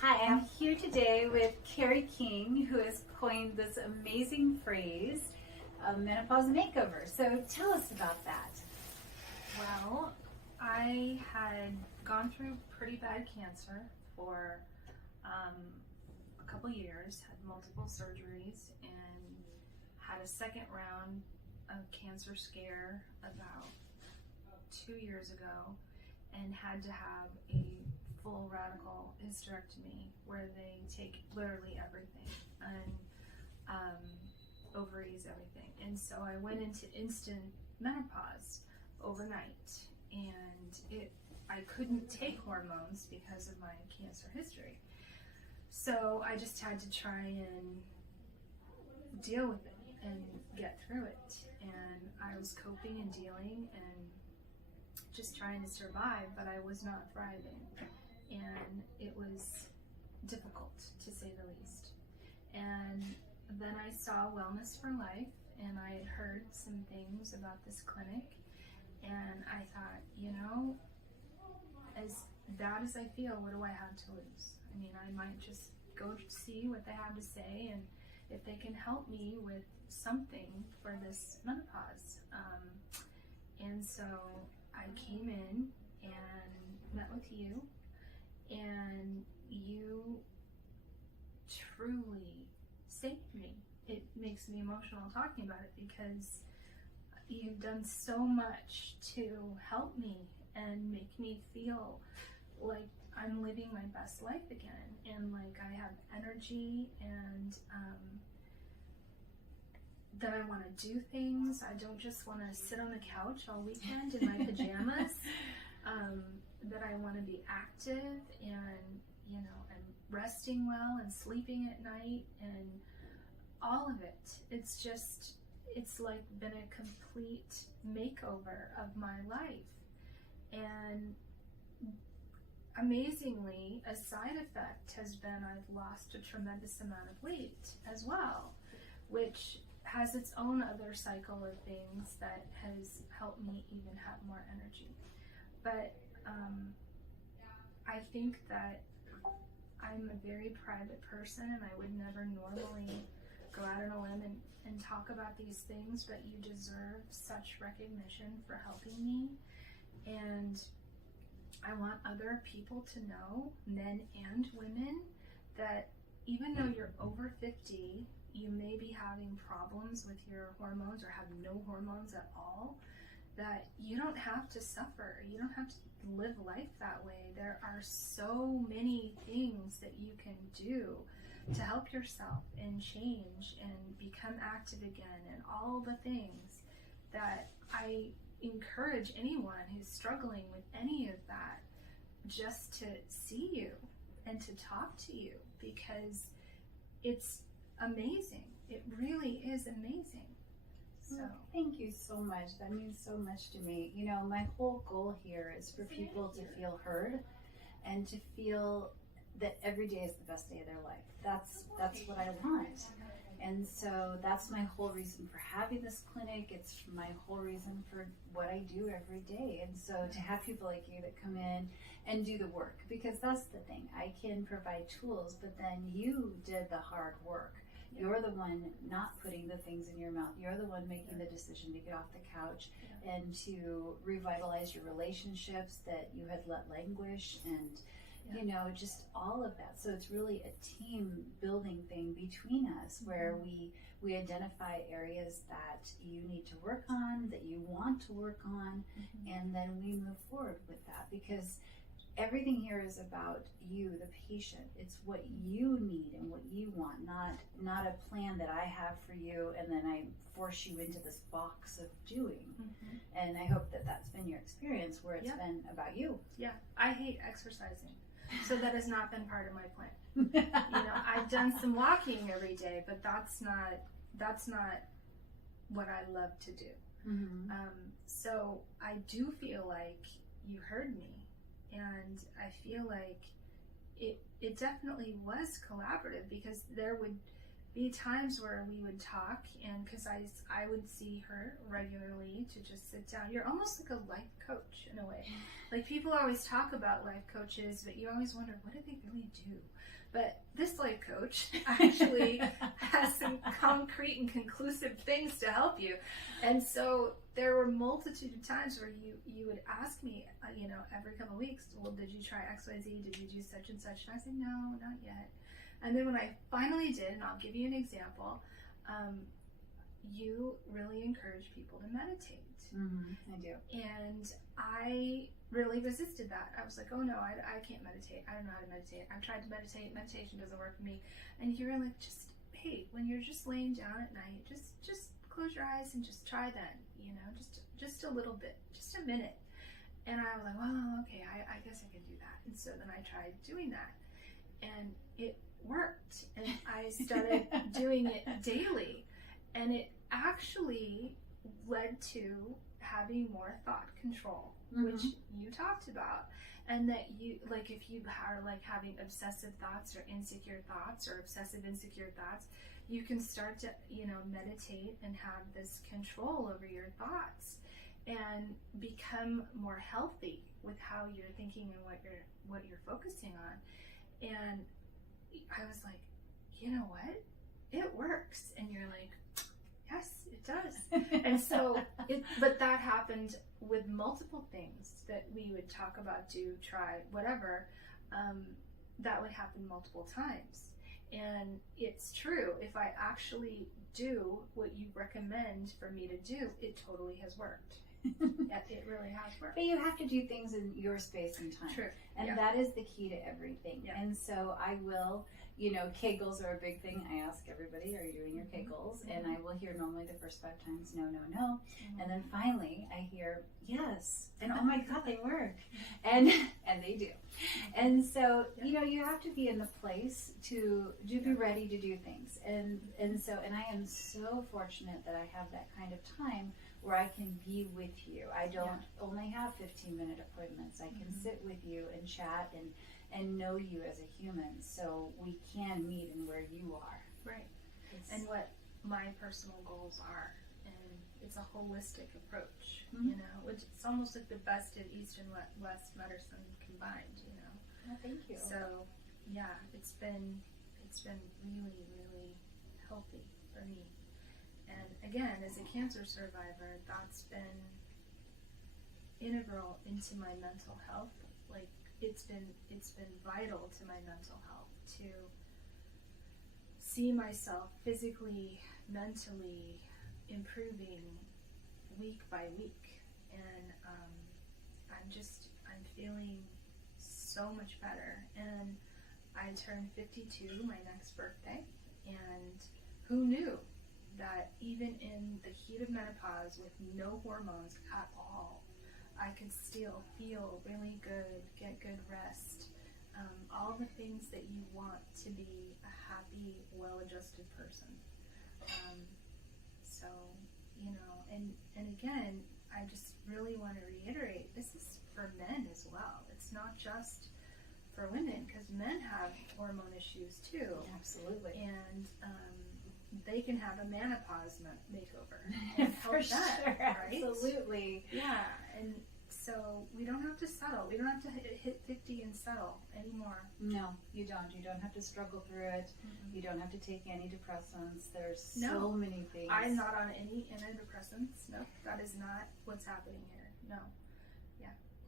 Hi, I'm here today with Carrie King, who has coined this amazing phrase, menopause makeover. So tell us about that. Well, I had gone through pretty bad cancer for a couple years, had multiple surgeries, and had a second round of cancer scare about 2 years ago, and had to have a full radical hysterectomy where they take literally everything, and ovaries, everything. And so I went into instant menopause overnight, and I couldn't take hormones because of my cancer history. So I just had to try and deal with it and get through it. And I was coping and dealing and just trying to survive, but I was not thriving. And it was difficult, to say the least. And then I saw Wellness for Life, and I had heard some things about this clinic, and I thought, as bad as I feel, what do I have to lose? I mean, I might just go see what they have to say, and if they can help me with something for this menopause. And so I came in and met with you, and you truly saved me. It makes me emotional talking about it because you've done so much to help me and make me feel like I'm living my best life again, and like I have energy, and that I want to do things. I don't just want to sit on the couch all weekend in my pajamas. That I want to be active, and and resting well and sleeping at night, and all of it. It's like been a complete makeover of my life. And amazingly, a side effect has been I've lost a tremendous amount of weight as well, which has its own other cycle of things that has helped me even have more energy. But I think that I'm a very private person, and I would never normally go out on a limb and talk about these things, but you deserve such recognition for helping me. And I want other people to know, men and women, that even though you're over 50, you may be having problems with your hormones or have no hormones at all, that you don't have to suffer. You don't have to live life that way. There are so many things that you can do to help yourself and change and become active again, and all the things that I encourage anyone who's struggling with any of that just to see you and to talk to you, because it's amazing. It really is amazing. So Thank you so much. That means so much to me. My whole goal here is for people to feel heard and to feel that every day is the best day of their life. That's what I want. And so that's my whole reason for having this clinic. It's my whole reason for what I do every day. And so to have people like you that come in and do the work, because that's the thing. I can provide tools, but then you did the hard work. You're the one not putting the things in your mouth. You're the one making the decision to get off the couch and to revitalize your relationships that you had let languish, and just all of that. So it's really a team building thing between us, where we identify areas that you need to work on, that you want to work on, and then we move forward with that, because everything here is about you, the patient. It's what you need and what you want, not a plan that I have for you and then I force you into this box of doing. And I hope that that's been your experience, where it's been about you. Yeah, I hate exercising, so that has not been part of my plan. I've done some walking every day, but that's not what I love to do. So I do feel like you heard me. And I feel like it definitely was collaborative, because there would be times where we would talk, and because I would see her regularly to just sit down. You're almost like a life coach in a way. Like, people always talk about life coaches, but you always wonder, what do they really do? But this life coach actually has some concrete and conclusive things to help you. And so there were a multitude of times where you would ask me, every couple of weeks, well, did you try XYZ? Did you do such and such? And I said, no, not yet. And then when I finally did, and I'll give you an example, you really encourage people to meditate. I do. And I really resisted that. I was like, oh no, I can't meditate. I don't know how to meditate. I've tried to meditate. Meditation doesn't work for me. And you were like, hey, when you're just laying down at night, just close your eyes and just try then, just a little bit, just a minute. And I was like, well, okay, I guess I can do that. And so then I tried doing that, and it worked. And I started doing it daily, and it actually led to having more thought control, which you talked about. And that you, like, if you are like having obsessive thoughts or insecure thoughts or obsessive insecure thoughts, you can start to, meditate and have this control over your thoughts and become more healthy with how you're thinking and what you're focusing on. And I was like, you know what? It works. And you're like, yes, it does. And so, but that happened with multiple things that we would talk about, do, try, whatever. That would happen multiple times. And it's true. If I actually do what you recommend for me to do, it totally has worked. It really has worked. But you have to do things in your space and time. True. And that is the key to everything. Yeah. And so I will, Kegels are a big thing. I ask everybody, are you doing your Kegels? And I will hear normally the first 5 times, no. And then finally I hear, yes. And oh my God, they work. And they do. And so, you have to be in the place to be ready to do things. And I am so fortunate that I have that kind of time where I can be with you. I don't only have 15-minute appointments. I can sit with you and chat and know you as a human, so we can meet in where you are. Right. And what my personal goals are. And it's a holistic approach, which it's almost like the best of East and West medicine combined, Well, thank you. So, yeah, it's been really, really healthy for me. And again, as a cancer survivor, that's been integral into my mental health. Like, it's been vital to my mental health to see myself physically, mentally improving week by week. And I'm feeling so much better. And I turned 52 my next birthday, and who knew that even in the heat of menopause with no hormones at all, I could still feel really good, get good rest, all the things that you want to be a happy, well-adjusted person. So, and again, I just really want to reiterate, this is for men as well. It's not just for women, because men have hormone issues too. Absolutely. And they can have a menopause makeover and help For that, sure. right? Absolutely. Yeah, and so we don't have to settle. We don't have to hit 50 and settle anymore. No, you don't. You don't have to struggle through it. You don't have to take antidepressants. There's so many things. I'm not on any antidepressants. No, that is not what's happening here. No.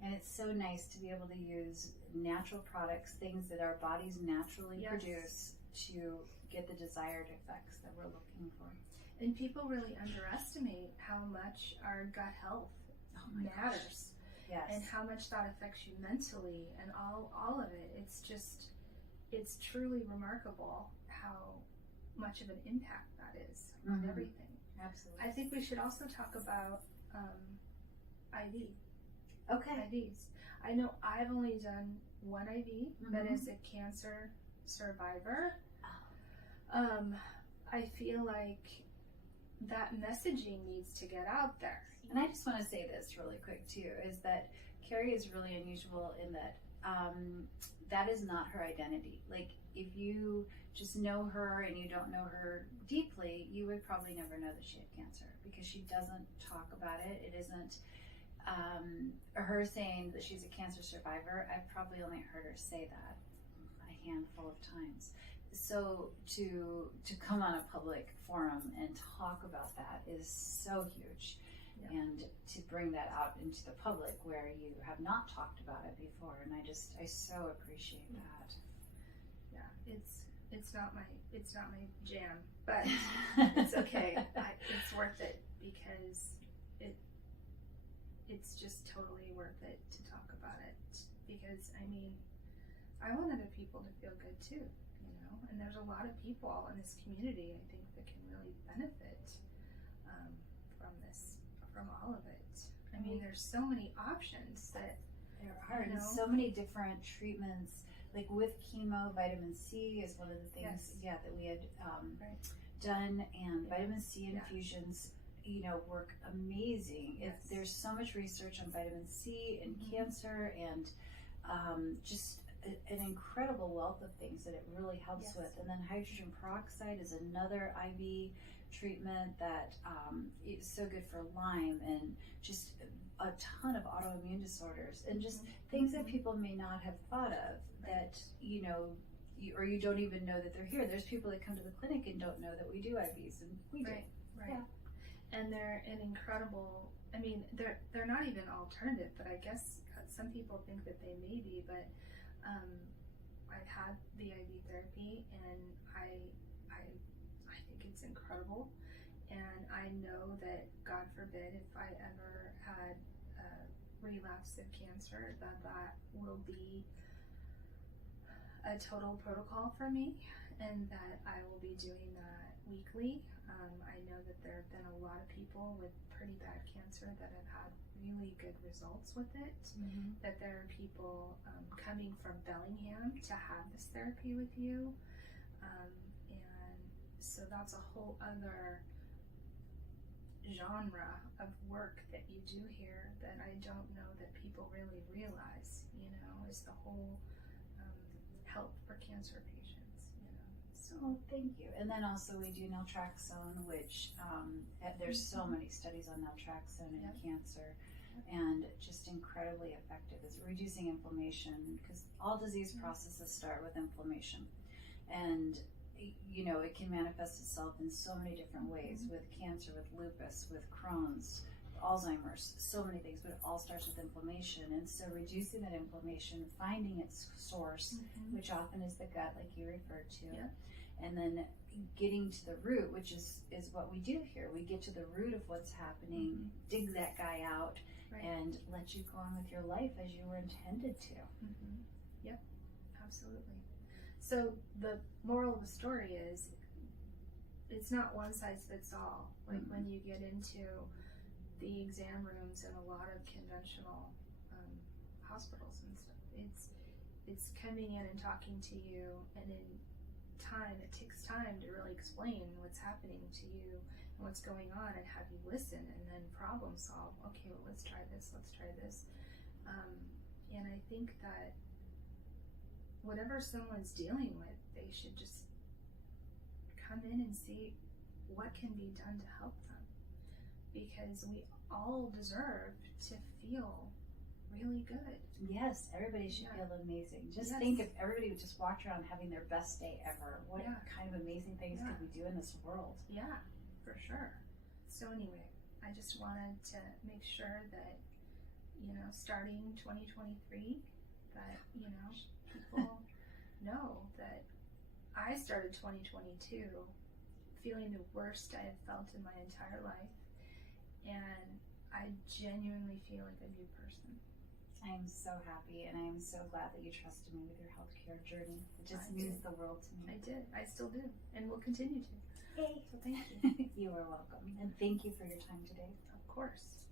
And it's so nice to be able to use natural products, things that our bodies naturally produce, to get the desired effects that we're looking for. And people really underestimate how much our gut health matters. Yes. And how much that affects you mentally and all of it. It's truly remarkable how much of an impact that is on everything. Absolutely. I think we should also talk about IV. Okay. IVs. I know I've only done one IV, but as a cancer survivor, I feel like that messaging needs to get out there. And I just want to say this really quick too, is that Carrie is really unusual in that that is not her identity. Like, if you just know her and you don't know her deeply, you would probably never know that she had cancer, because she doesn't talk about it. It isn't her saying that she's a cancer survivor. I've probably only heard her say that a handful of times. So to come on a public forum and talk about that is so huge. Yeah. And to bring that out into the public where you have not talked about it before, and I so appreciate that. Yeah, it's not my jam, but it's okay. It's worth it, because it's just totally worth it to talk about it, because I mean, I want other people to feel good too, you know, and there's a lot of people in this community, I think, that can really benefit from all of it. I mean, there's so many options that there are, and so many different treatments. Like with chemo, vitamin C is one of the things, that we had done, and vitamin C infusions, you know, work amazing. If there's so much research on vitamin C and cancer, and just an incredible wealth of things that it really helps with. And then hydrogen peroxide is another IV treatment that is so good for Lyme, and just a ton of autoimmune disorders, and just things that people may not have thought of, that, you know, or you don't even know that they're here. There's people that come to the clinic and don't know that we do IVs, and we do. Right. Yeah. And they're an incredible, I mean, they're not even alternative, but I guess some people think that they may be, but I've had the IV therapy, and I think it's incredible, and I know that, God forbid, if I ever had a relapse of cancer, that will be a total protocol for me, and that I will be doing that weekly. I know that there have been a lot of people with pretty bad cancer that have had really good results with it, that there are people coming from Bellingham to have this therapy with you, and so that's a whole other genre of work that you do here that I don't know that people really realize, you know, is the whole help for cancer patients, you know. So thank you. And then also we do naltrexone, which there's so many studies on naltrexone in cancer, and just incredibly effective. It's reducing inflammation, because all disease processes start with inflammation, and you know, it can manifest itself in so many different ways, with cancer, with lupus, with Crohn's, Alzheimer's, so many things, but it all starts with inflammation. And so reducing that inflammation, finding its source, which often is the gut, like you referred to, and then getting to the root, which is what we do here. We get to the root of what's happening, dig that guy out, and let you go on with your life as you were intended to. Yep, absolutely. So the moral of the story is, it's not one size fits all. Like when you get into the exam rooms in a lot of conventional hospitals and stuff, it's coming in and talking to you, and in time, it takes time to really explain what's happening to you and what's going on, and have you listen, and then problem solve. Okay, well, let's try this, and I think that whatever someone's dealing with, they should just come in and see what can be done to help them, because we all deserve to feel really good. Yes, everybody should feel amazing. Just think if everybody would just walk around having their best day ever. What kind of amazing things could we do in this world? Yeah, for sure. So anyway, I just wanted to make sure that, you know, starting 2023, that, you know, people know that I started 2022 feeling the worst I have felt in my entire life, and I genuinely feel like a new person. I am so happy, and I am so glad that you trusted me with your healthcare journey. It just means the world to me. I did. I still do, and will continue to. Hey. So thank you. You are welcome, and thank you for your time today. Of course.